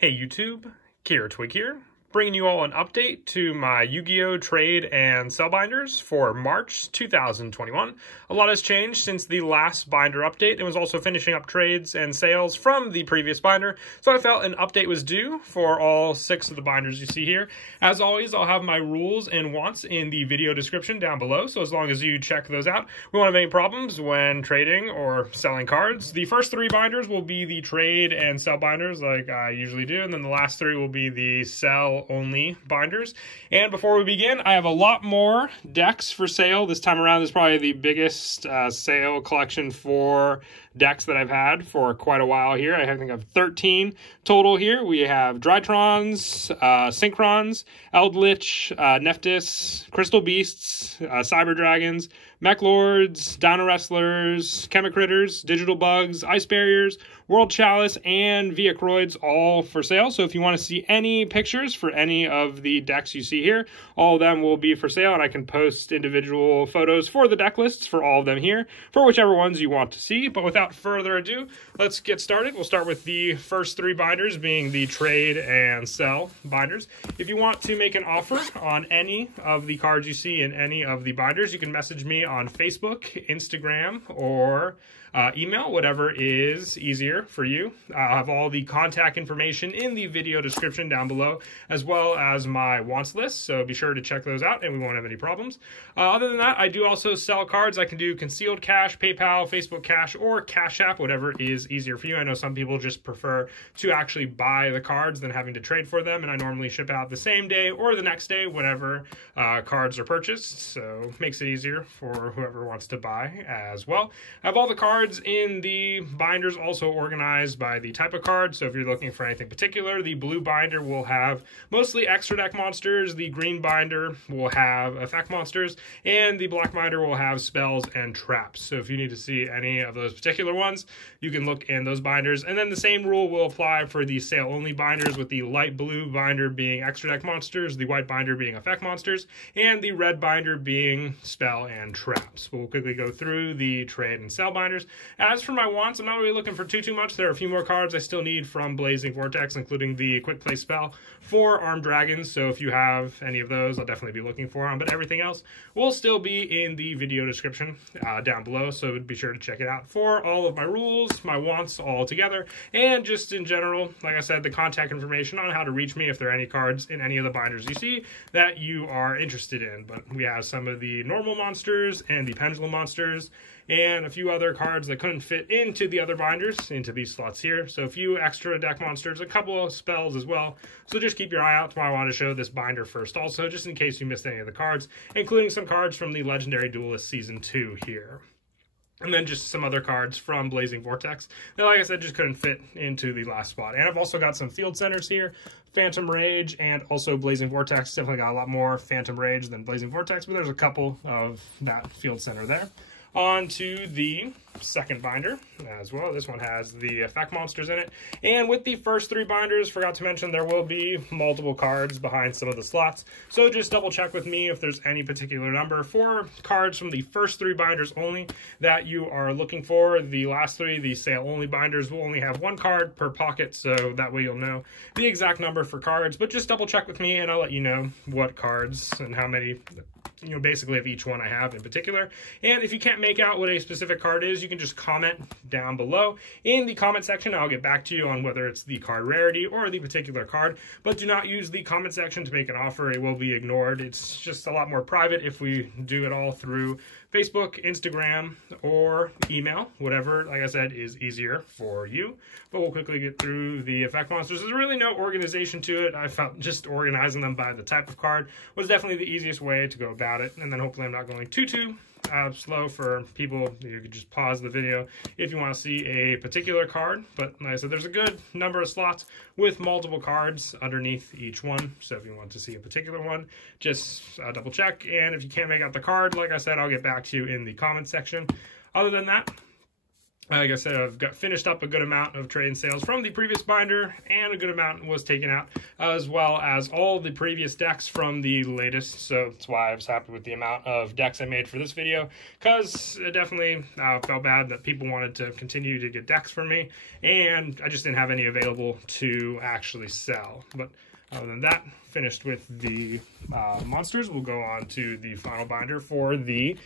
Hey YouTube, Twig here, bringing you all an update to my Yu-Gi-Oh! Trade and sell binders for March 2021. A lot has changed since the last binder update. It was also finishing up trades and sales from the previous binder, so I felt an update was due for all 6 of the binders you see here. As always, I'll have my rules and wants in the video description down below, so as long as you check those out, we won't have any problems when trading or selling cards. The first 3 binders will be the trade and sell binders like I usually do, and then the last 3 will be the sell only binders. And before we begin, I have a lot more decks for sale. This time around is probably the biggest sale collection for decks that I've had for quite a while here. I think I have 13 total here. We have Drytrons, Synchrons, Eldritch, Nephthys, Crystal Beasts, Cyber Dragons, Mech Lords, Dino Wrestlers, Chemicritters, Digital Bugs, Ice Barriers, World Chalice, and Viacroids, all for sale. So if you want to see any pictures for any of the decks you see here, all of them will be for sale, and I can post individual photos for the deck lists for all of them here, for whichever ones you want to see. But without further ado, let's get started. We'll start with the first 3 binders being the trade and sell binders. If you want to make an offer on any of the cards you see in any of the binders, you can message me on Facebook, Instagram, or email, whatever is easier for you. I'll have all the contact information in the video description down below, as well as my wants list, so be sure to check those out and we won't have any problems. Other than that, I do also sell cards. I can do concealed cash, PayPal, Facebook Cash, or Cash App, whatever is easier for you. I know some people just prefer to actually buy the cards than having to trade for them, and I normally ship out the same day or the next day whenever cards are purchased, so it makes it easier for whoever wants to buy as well. I have all the cards in the binders also organized by the type of card, so if you're looking for anything particular, the blue binder will have mostly extra deck monsters, the green binder will have effect monsters, and the black binder will have spells and traps. So if you need to see any of those particular ones, you can look in those binders. And then the same rule will apply for the sale only binders, with the light blue binder being extra deck monsters, the white binder being effect monsters, and the red binder being spell and traps. We'll quickly go through the trade and sell binders. As for my wants, I'm not really looking for too much. There are a few more cards I still need from Blazing Vortex, including the quick play spell for Armed Dragons, so if you have any of those, I'll definitely be looking for them, but everything else will still be in the video description down below, so be sure to check it out for all of my rules, my wants all together, and just in general, like I said, the contact information on how to reach me if there are any cards in any of the binders you see that you are interested in. But we have some of the normal monsters and the pendulum monsters, and a few other cards that couldn't fit into the other binders, into these slots here. So a few extra deck monsters, a couple of spells as well. So just keep your eye out. That's why I want to show this binder first also, just in case you missed any of the cards, including some cards from the Legendary Duelist Season 2 here. And then just some other cards from Blazing Vortex that, like I said, just couldn't fit into the last spot. And I've also got some field centers here, Phantom Rage, and also Blazing Vortex. Definitely got a lot more Phantom Rage than Blazing Vortex, but there's a couple of that field center there. On to the second binder as well. This one has the effect monsters in it. And with the first 3 binders, forgot to mention there will be multiple cards behind some of the slots. So just double check with me if there's any particular number for cards from the first 3 binders only that you are looking for. The last 3, the sale only binders, will only have 1 card per pocket, so that way you'll know the exact number for cards. But just double check with me and I'll let you know what cards and how many, basically of each one I have in particular. And if you can't make out what a specific card is, you can just comment down below in the comment section. I'll get back to you on whether it's the card rarity or the particular card, but do not use the comment section to make an offer. It will be ignored. It's just a lot more private if we do it all through Facebook, Instagram, or email, whatever, like I said, is easier for you. But we'll quickly get through the effect monsters. There's really no organization to it. I felt just organizing them by the type of card was definitely the easiest way to go about it. And then hopefully I'm not going too slow for people. You can just pause the video if you want to see a particular card. But like I said, there's a good number of slots with multiple cards underneath each one. So if you want to see a particular one, just double check. And if you can't make out the card, like I said, I'll get back to you in the comment section. Other than that, Like I said, I've finished up a good amount of trade and sales from the previous binder, and a good amount was taken out, as well as all the previous decks from the latest. So that's why I was happy with the amount of decks I made for this video, because it definitely felt bad that people wanted to continue to get decks from me, and I just didn't have any available to actually sell. But other than that, finished with the monsters. We'll go on to the final binder for the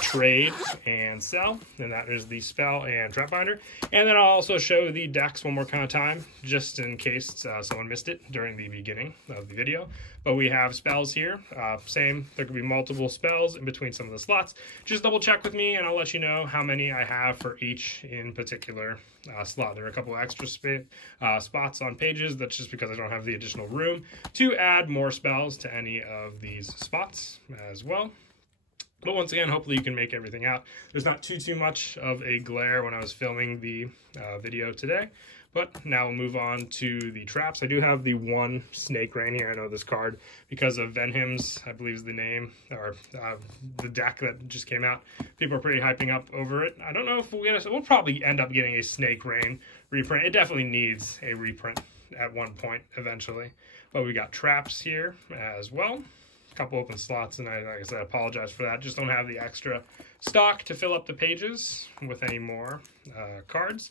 trade and sell, and that is the spell and trap binder. And then I'll also show the decks one more kind of time, just in case someone missed it during the beginning of the video. But we have spells here. Same, there could be multiple spells in between some of the slots. Just double check with me and I'll let you know how many I have for each in particular slot. There are a couple extra spots on pages. That's just because I don't have the additional room to add more spells to any of these spots as well. But once again, hopefully you can make everything out. There's not too much of a glare when I was filming the video today. But now we'll move on to the traps. I do have the one snake rain here. I know this card, because of Venhim's, I believe is the name, or the deck that just came out. People are pretty hyping up over it. I don't know if we'll get we'll probably end up getting a snake rain reprint. It definitely needs a reprint at one point eventually. But we got traps here as well. A couple open slots, and like I said, I apologize for that. Just don't have the extra stock to fill up the pages with any more cards.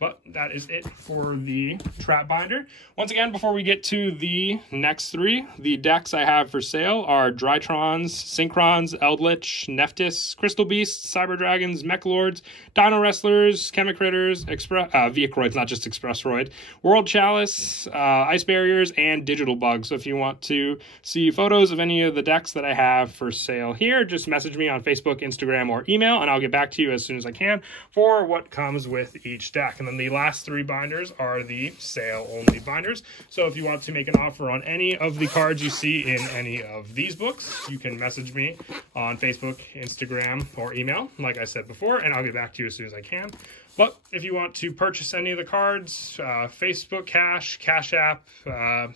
But that is it for the trap binder. Once again, before we get to the next three, the decks I have for sale are Drytrons, Synchrons, Eldritch, Neftis, Crystal Beasts, Cyber Dragons, Mech Lords, Dino Wrestlers, Chemicritters, Viacroids, not just Expressroid, World Chalice, Ice Barriers, and Digital Bugs. So if you want to see photos of any of the decks that I have for sale here, just message me on Facebook, Instagram, or email, and I'll get back to you as soon as I can for what comes with each deck. And then the last three binders are the sale-only binders. So if you want to make an offer on any of the cards you see in any of these books, you can message me on Facebook, Instagram, or email, like I said before, and I'll get back to you as soon as I can. But if you want to purchase any of the cards, Facebook Cash, Cash App,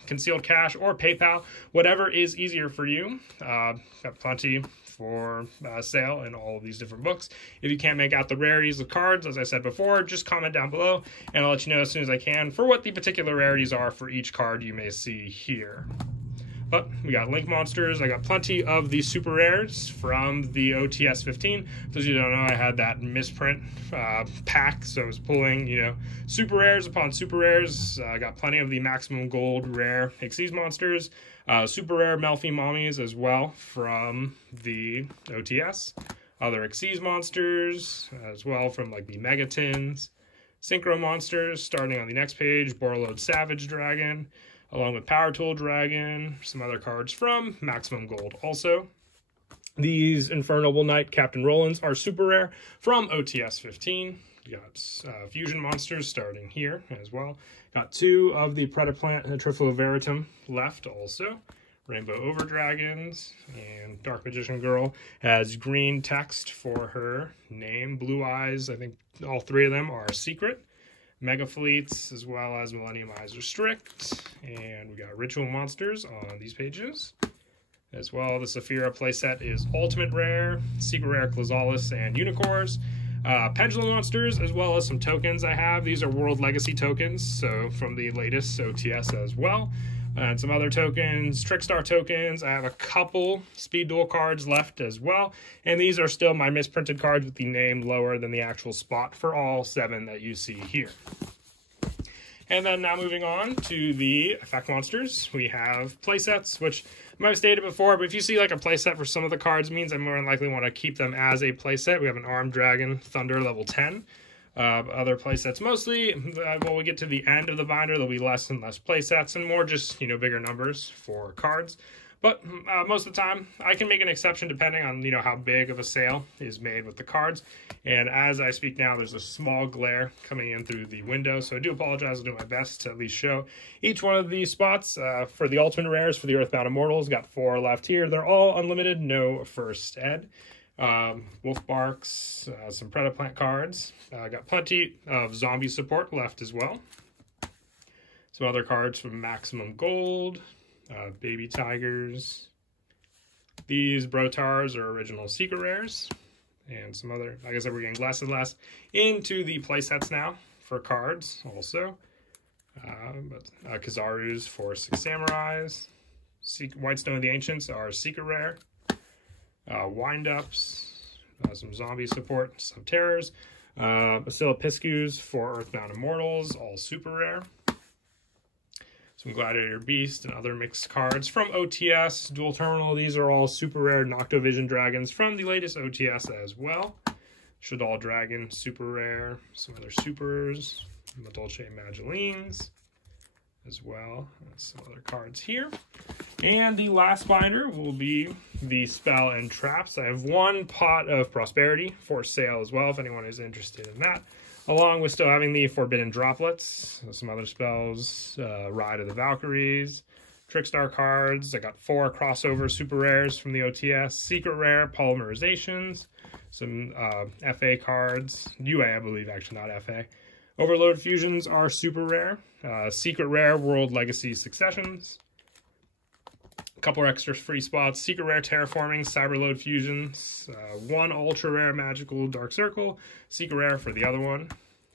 Concealed Cash, or PayPal, whatever is easier for you, got plenty for sale in all of these different books. If you can't make out the rarities of cards, as I said before, just comment down below and I'll let you know as soon as I can for what the particular rarities are for each card you may see here. But we got Link Monsters. I got plenty of the super rares from the OTS 15. Those of you who don't know, I had that misprint pack, so I was pulling, you know, super rares upon super rares. I got plenty of the maximum gold rare Xyz monsters, super rare Melfi Mommies as well from the OTS. Other Xyz monsters as well from like the Megatins. Synchro monsters starting on the next page, Borreload Savage Dragon, along with Power Tool Dragon, some other cards from Maximum Gold also. These Infernal Knight Captain Rollins are super rare from OTS 15. You got Fusion Monsters starting here as well. Got two of the Predaplant and the Triflo Veritum left also. Rainbow Over Dragons, and Dark Magician Girl has green text for her name. Blue Eyes, I think all three of them are secret. Mega Fleets, as well as Millennium Eyes are strict. And we got Ritual Monsters on these pages. As well, the Saphira playset is Ultimate Rare, Secret Rare Clazalis, and Unicorns. Pendulum Monsters, as well as some tokens I have. These are World Legacy tokens, so from the latest OTS as well. And some other tokens, Trickstar tokens. I have a couple Speed Duel cards left as well. And these are still my misprinted cards with the name lower than the actual spot for all 7 that you see here. And then now moving on to the effect monsters, we have playsets, which I might have stated before, but if you see like a playset for some of the cards, it means I more than likely want to keep them as a playset. We have an Armed Dragon Thunder level 10. Other playsets mostly, when we get to the end of the binder, there'll be less and less playsets and more just, you know, bigger numbers for cards. But most of the time, I can make an exception depending on, you know, how big of a sale is made with the cards. And as I speak now, there's a small glare coming in through the window. So I do apologize. I'll do my best to at least show each one of these spots. For the Ultimate Rares, for the Earthbound Immortals, got 4 left here. They're all unlimited, no first ed. Wolf Barks, some Predaplant cards. Got plenty of zombie support left as well. Some other cards from Maximum Gold. Baby Tigers. These Brotars are original secret rares. and some other, like I said, we're getting less and less into the play sets now for cards also. Kazarus for 6 Samurais. Whitestone of the Ancients are secret rare. Wind-ups, some zombie support, Subterrors. Basiliscus for Earthbound Immortals, all super rare. Some Gladiator Beast and other mixed cards from OTS, Dual Terminal. These are all super rare Noctovision Dragons from the latest OTS as well. Shadal Dragon, super rare. Some other supers, Dolce Magellines as well. Some other cards here. And the last binder will be the Spell and Traps. I have 1 pot of Prosperity for sale as well, if anyone is interested in that. Along with still having the Forbidden Droplets, some other spells, Ride of the Valkyries, Trickstar cards. I got 4 crossover super rares from the OTS, Secret Rare, Polymerizations, some FA cards, UA I believe, actually not FA. Overload Fusions are super rare, Secret Rare, World Legacy Successions, a couple extra free spots, Secret Rare Terraforming, Cyberload Fusions, 1 Ultra Rare Magical Dark Circle, Secret Rare for the other one.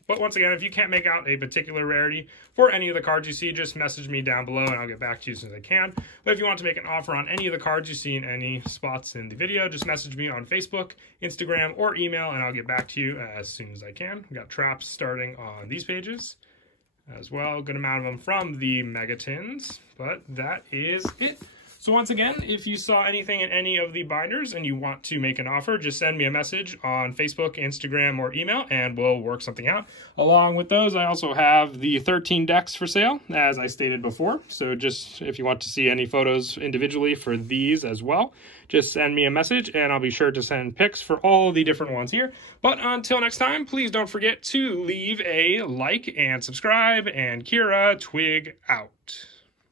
But once again, if you can't make out a particular rarity for any of the cards you see, just message me down below and I'll get back to you as soon as I can. But if you want to make an offer on any of the cards you see in any spots in the video, just message me on Facebook, Instagram, or email, and I'll get back to you as soon as I can. We got traps starting on these pages as well. Good amount of them from the Megatins, but that is it. So once again, if you saw anything in any of the binders and you want to make an offer, just send me a message on Facebook, Instagram, or email, and we'll work something out. Along with those, I also have the 13 decks for sale, as I stated before. So just if you want to see any photos individually for these as well, just send me a message, and I'll be sure to send pics for all the different ones here. But until next time, please don't forget to leave a like and subscribe, and Kira Twig out.